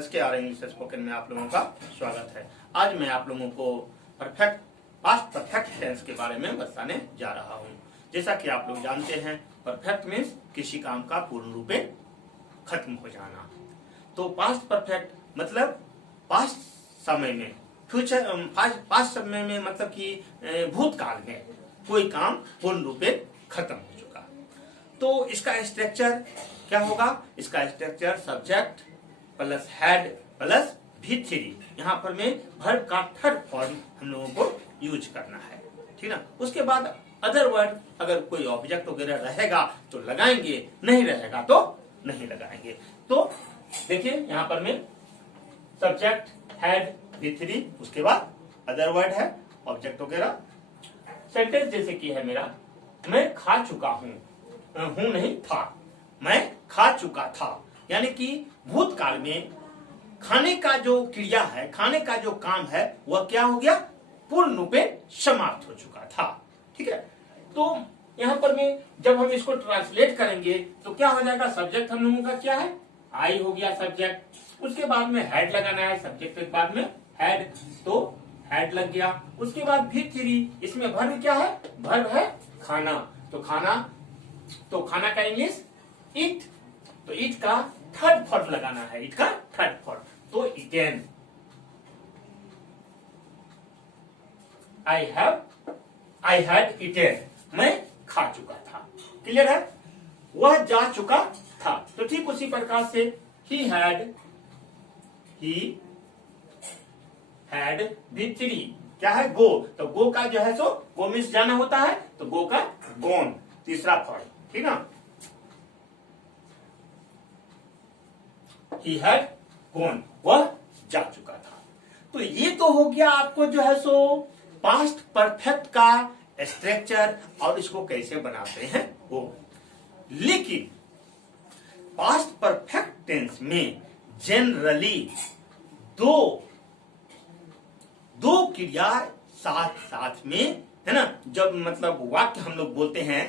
SKR English spoken में आप लोगों का स्वागत है। आज मैं आप लोगों को पास्ट परफेक्ट टेंस के बारे में बताने जा रहा हूँ। जैसा कि आप लोग जानते हैं, परफेक्ट मीन्स किसी काम का पूर्ण रूप में खत्म हो जाना। तो पास्ट परफेक्ट मतलब पास्ट समय में, पास्ट समय में मतलब कि भूतकाल में कोई काम पूर्ण रूप में खत्म हो चुका। तो इसका स्ट्रक्चर क्या होगा? इसका structure subject plus head plus V3। यहाँ पर में वर्ब का थर्ड फॉर्म हम लोगों को यूज करना है, ठीक ना। उसके बाद अदर वर्ड, अगर कोई ऑब्जेक्ट वगैरह रहेगा तो लगाएंगे, नहीं रहेगा तो नहीं लगाएंगे। तो देखिए यहाँ पर में सब्जेक्ट हेड V3, उसके बाद अदर वर्ड है, ऑब्जेक्ट वगैरह। सेंटेंस जैसे कि है मेरा, मैं खा चुका हूँ नहीं था, मैं खा चुका था, यानी कि भूतकाल में खाने का जो क्रिया है, खाने का जो काम है, वह क्या हो गया? पूर्ण रूप में समाप्त हो चुका था, ठीक है। तो यहाँ पर में जब हम इसको ट्रांसलेट करेंगे तो क्या हो जाएगा? सब्जेक्ट हम लोगों का क्या है? आई हो गया सब्जेक्ट। उसके बाद में हेड लगाना है, सब्जेक्ट के बाद में हेड, तो हेड लग गया। उसके बाद V3, इसमें वर्ब क्या है? वर्ब है खाना। तो खाना का इंग्लिश ईट। तो ईट का थर्ड फॉर्म लगाना है, ईट का थर्ड फॉर्म, तो ईटेन। आई हैड ईटेन, मैं खा चुका था। क्लियर है? वह जा चुका था। तो ठीक उसी प्रकार से ही हैड V3 क्या है? गो। तो गो का जो है सो गो मीन्स जाना होता है, तो गो का गोन, तीसरा फॉर्म, ठीक ना। ही हैड गॉन, वह जा चुका था। तो ये तो हो गया आपको जो है सो पास्ट परफेक्ट का स्ट्रक्चर और इसको कैसे बनाते हैं वो। लेकिन पास्ट परफेक्ट टेंस में जनरली दो क्रिया साथ साथ में है ना, जब मतलब वाक्य हम लोग बोलते हैं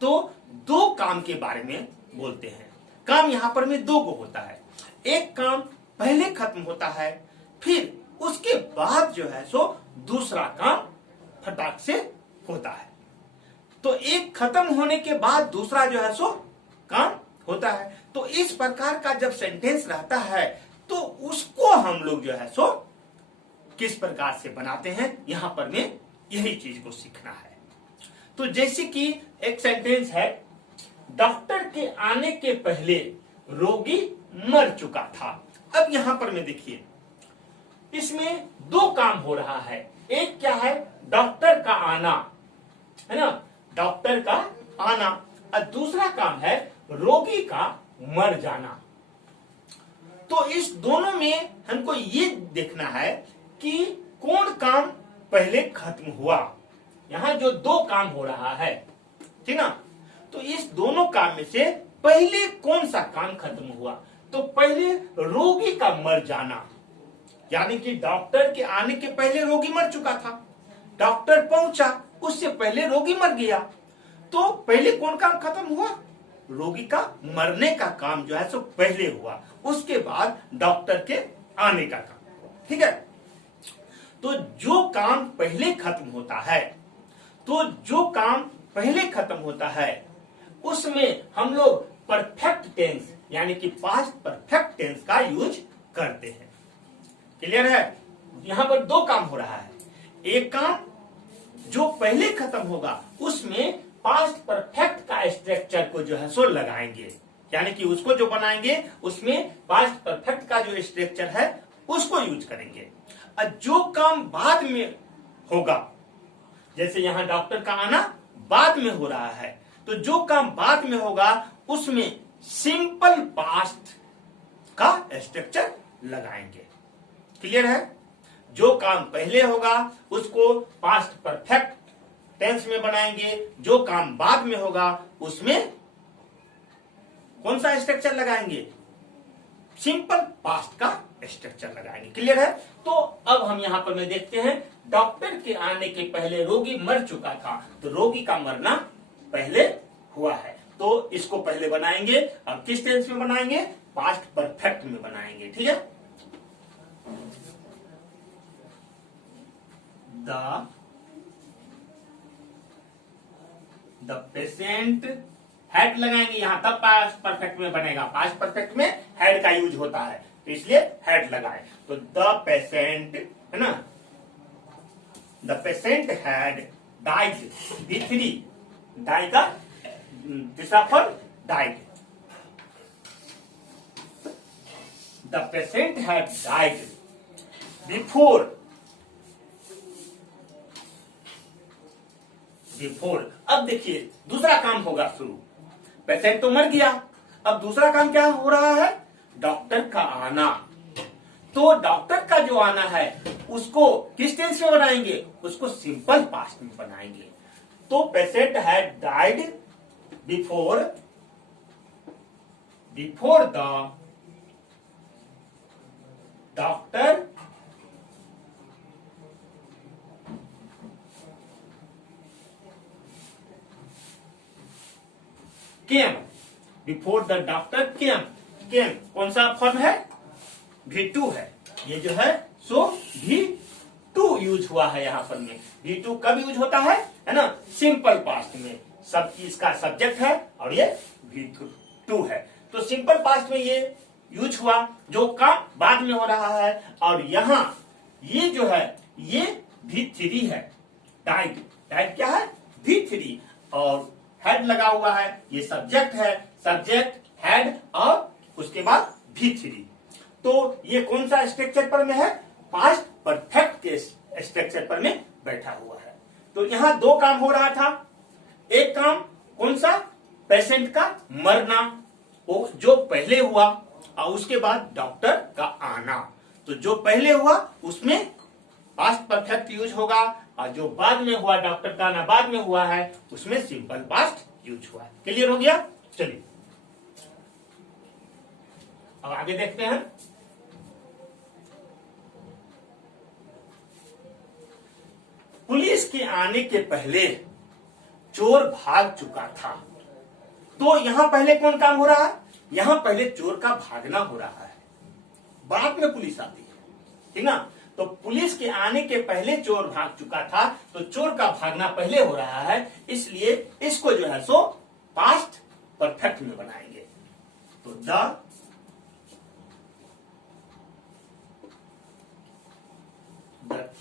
तो दो काम के बारे में बोलते हैं। काम यहां पर में दो को होता है। एक काम पहले खत्म होता है, फिर उसके बाद जो है सो दूसरा काम फटाक से होता है। तो एक खत्म होने के बाद दूसरा जो है सो काम होता है। तो इस प्रकार का जब सेंटेंस रहता है तो उसको हम लोग जो है सो किस प्रकार से बनाते हैं, यहां पर में यही चीज को सीखना है। तो जैसे कि एक सेंटेंस है, डॉक्टर के आने के पहले रोगी मर चुका था। अब यहां पर में देखिए, इसमें दो काम हो रहा है। एक क्या है? डॉक्टर का आना, है ना, डॉक्टर का आना। और दूसरा काम है रोगी का मर जाना। तो इस दोनों में हमको ये देखना है कि कौन काम पहले खत्म हुआ। यहां जो दो काम हो रहा है, ठीक ना, तो इस दोनों काम में से पहले कौन सा काम खत्म हुआ? तो पहले रोगी का मर जाना, यानी कि डॉक्टर के आने के पहले रोगी मर चुका था, डॉक्टर पहुंचा, उससे पहले रोगी मर गया। तो पहले कौन काम खत्म हुआ? रोगी का मरने का काम जो है सो पहले हुआ, उसके बाद डॉक्टर के आने का काम, ठीक है। तो जो काम पहले खत्म होता है, उसमें हम लोग परफेक्ट टेंस यानी कि पास्ट परफेक्ट टेंस का यूज करते हैं। क्लियर है? यहां पर दो काम हो रहा है। एक काम जो पहले खत्म होगा उसमें पास्ट परफेक्ट का स्ट्रक्चर को जो है सो लगाएंगे, यानी कि उसको जो बनाएंगे उसमें पास्ट परफेक्ट का जो स्ट्रक्चर है उसको यूज करेंगे। और जो काम बाद में होगा, जैसे यहां डॉक्टर का आना बाद में हो रहा है, तो जो काम बाद में होगा उसमें सिंपल पास्ट का स्ट्रक्चर लगाएंगे। क्लियर है? जो काम पहले होगा उसको पास्ट परफेक्ट टेंस में बनाएंगे, जो काम बाद में होगा उसमें कौन सा स्ट्रक्चर लगाएंगे? सिंपल पास्ट का स्ट्रक्चर लगाएंगे। क्लियर है? तो अब हम यहां पर में देखते हैं, डॉक्टर के आने के पहले रोगी मर चुका था, तो रोगी का मरना पहले हुआ है, तो इसको पहले बनाएंगे। अब किस टेंस में बनाएंगे? पास्ट परफेक्ट में बनाएंगे, ठीक है। द पेशेंट, हैड लगाएंगे यहां तब पास्ट परफेक्ट में बनेगा, पास्ट परफेक्ट में हैड का यूज होता है तो इसलिए हैड लगाए। तो द पेशेंट है ना, the patient had died, B3 die का तीसरा form died, the patient had died before, अब देखिए दूसरा काम होगा शुरू, पेशेंट तो मर गया, अब दूसरा काम क्या हो रहा है, डॉक्टर का आना। तो डॉक्टर का जो आना है उसको किस टेंस में बनाएंगे, उसको सिंपल पास्ट में बनाएंगे। तो patient had died before the doctor came, before the doctor केम, कौन सा फॉर्म है, V2 है, ये जो है सो V2 यूज हुआ है यहाँ पर में। V2 कब यूज होता है ना, सिंपल पास्ट में, सब चीज का सब्जेक्ट है और ये V2 है। तो सिंपल पास्ट में ये यूज हुआ, जो काम बाद में हो रहा है, और यहाँ ये जो है ये V3 है, डाइड, डाइड क्या है V3, और हेड लगा हुआ है, ये सब्जेक्ट है, सब्जेक्ट हेड और उसके बाद V3। तो ये कौन सा स्ट्रक्चर पर में है, पास्ट परफेक्ट के स्ट्रक्चर पर में बैठा हुआ है। तो यहां दो काम हो रहा था, एक काम कौन सा, पेशेंट का मरना, वो जो पहले हुआ, और उसके बाद डॉक्टर का आना। तो जो पहले हुआ उसमें पास्ट परफेक्ट यूज होगा, और जो बाद में हुआ, डॉक्टर का आना बाद में हुआ है, उसमें सिंपल पास्ट यूज हुआ है। क्लियर हो गया, चलिए अब आगे देखते हैं। पुलिस के आने के पहले चोर भाग चुका था। तो यहां पहले कौन काम हो रहा है, यहां पहले चोर का भागना हो रहा है, बाद में पुलिस आती है, ठीक ना। तो पुलिस के आने के पहले चोर भाग चुका था, तो चोर का भागना पहले हो रहा है, इसलिए इसको जो है सो पास्ट परफेक्ट में बनाएंगे। तो the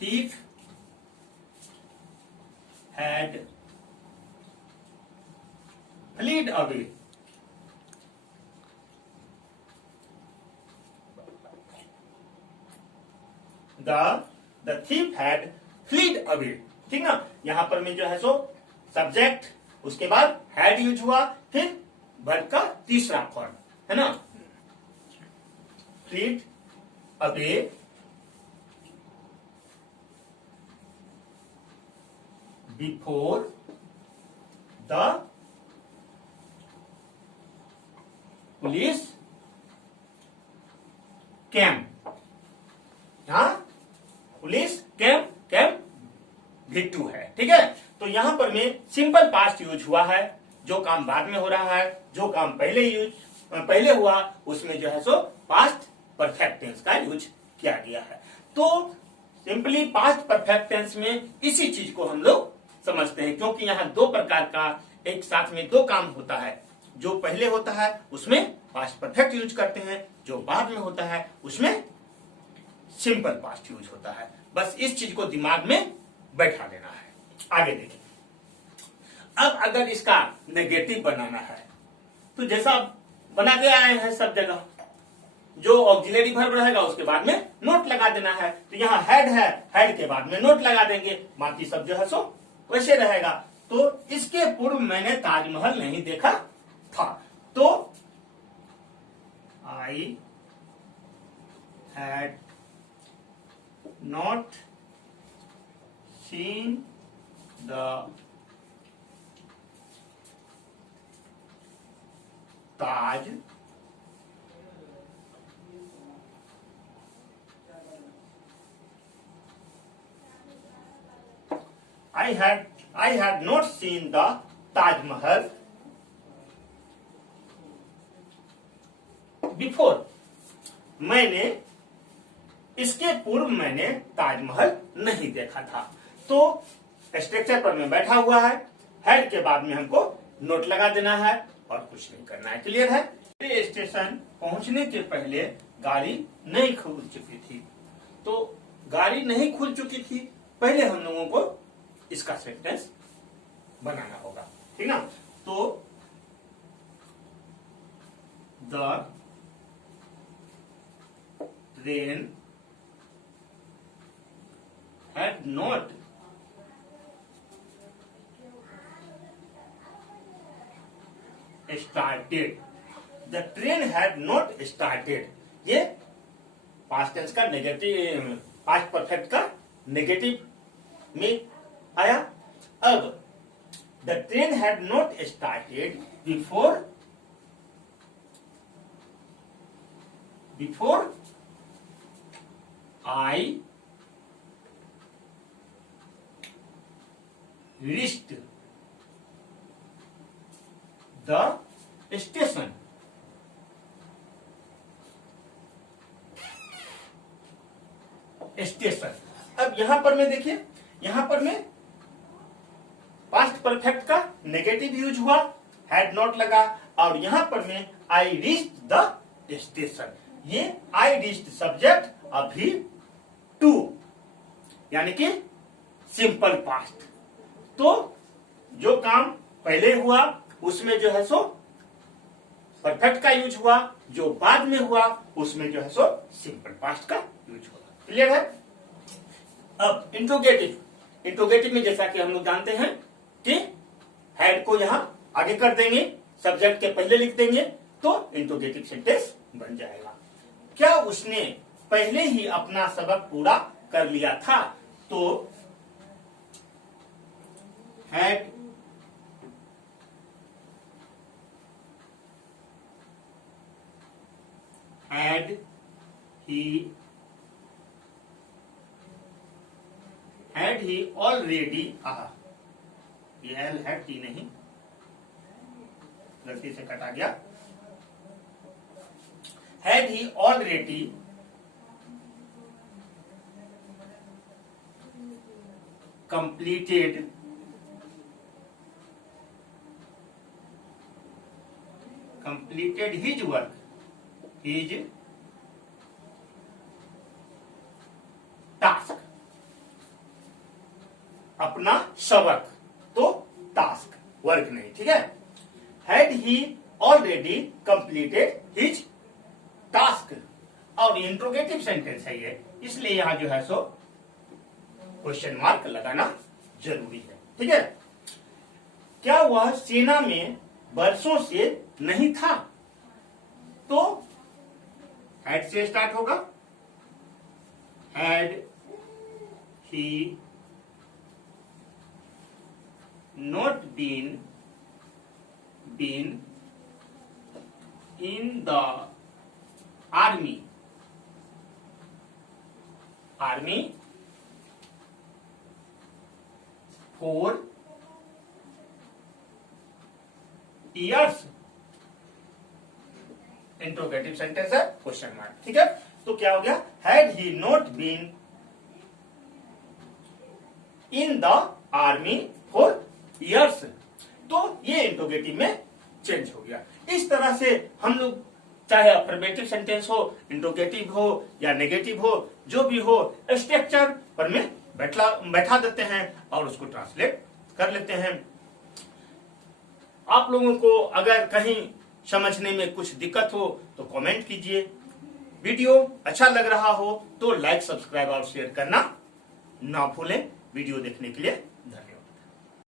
thief had fled away, the thief had fled away, ठीक ना। यहां पर में जो है सो सब्जेक्ट, उसके बाद हैड यूज हुआ, फिर वर्ब का तीसरा फॉर्म है ना, fled away before the police came, हाँ पुलिस केम V2 है, ठीक है। तो यहां पर में सिंपल पास्ट यूज हुआ है, जो काम बाद में हो रहा है, जो काम पहले हुआ उसमें जो है सो पास्ट परफेक्ट टेंस का यूज किया गया है। तो सिंपली पास्ट परफेक्ट टेंस में इसी चीज को हम लोग समझते हैं, क्योंकि यहाँ दो प्रकार का एक साथ में दो काम होता है, जो पहले होता है उसमें पास्ट परफेक्ट यूज करते हैं, जो बाद में होता है उसमें सिंपल पास्ट यूज होता है। बस इस चीज को दिमाग में बैठा लेना है। आगे देखिए, अब अगर इसका नेगेटिव बनाना है तो जैसा बना के आए हैं सब जगह, जो ऑक्सिलरी वर्ब रहेगा उसके बाद में नोट लगा देना है। तो यहाँ हेड है, हेड के बाद में नोट लगा देंगे, बाकी सब जो है सो वैसे रहेगा। तो इसके पूर्व मैंने ताजमहल नहीं देखा था, तो I had not seen the Taj I had not seen the Taj Mahal before. मैंने इसके पूर्व मैंने ताजमहल नहीं देखा था। तो स्ट्रक्चर पर मैं बैठा हुआ है, हेड के बाद में हमको नोट लगा देना है और कुछ नहीं करना है। क्लियर है? रेलवे स्टेशन पहुंचने के पहले गाड़ी नहीं खुल चुकी थी। तो गाड़ी नहीं खुल चुकी थी, पहले हम लोगों को इसका सेंटेंस बनाना होगा, ठीक ना। तो the train had not started. The train had not started. ये पास्ट टेंस का नेगेटिव, पास्ट परफेक्ट का नेगेटिव में आया। अब the train had not started before I reached the station. Station. अब यहां पर मैं देखिए, यहां पर मैं पास्ट परफेक्ट का नेगेटिव यूज हुआ, हैड नॉट लगा, और यहां पर मैं आई रीच्ड द स्टेशन। ये आई रीच्ड सब्जेक्ट अभी टू, यानी कि सिंपल पास्ट। तो जो काम पहले हुआ उसमें जो है सो परफेक्ट का यूज हुआ, जो बाद में हुआ उसमें जो है सो सिंपल पास्ट का यूज हुआ। क्लियर है? अब इंट्रोगेटिव में जैसा कि हम लोग जानते हैं कि हेड को यहां आगे कर देंगे, सब्जेक्ट के पहले लिख देंगे, तो इंट्रोगेटिव सेंटेंस बन जाएगा। क्या उसने पहले ही अपना सबक पूरा कर लिया था? तो had he already, ये एल है टी नहीं, गलती से कटा गया। had he already completed his work, his task, अपना सबक, तो टास्क, वर्क नहीं, ठीक है। had he already completed his task, और इंट्रोगेटिव सेंटेंस है ये, इसलिए यहां जो है सो क्वेश्चन मार्क लगाना जरूरी है, ठीक है। क्या वह सेना में वर्षों से नहीं था? तो हैड से स्टार्ट होगा, had he not been in the army for years, interrogative sentence है, क्वेश्चन मार्क, ठीक है। तो क्या हो गया? Had he not been in the army for years, तो ये इंट्रोगेटिव में चेंज हो गया। इस तरह से हम लोग चाहे अफर्मेटिव सेंटेंस हो, इंट्रोगेटिव हो या नेगेटिव हो, जो भी हो, स्ट्रक्चर पर में बैठा देते हैं और उसको ट्रांसलेट कर लेते हैं। आप लोगों को अगर कहीं समझने में कुछ दिक्कत हो तो कमेंट कीजिए। वीडियो अच्छा लग रहा हो तो लाइक, सब्सक्राइब और शेयर करना ना भूलें। वीडियो देखने के लिए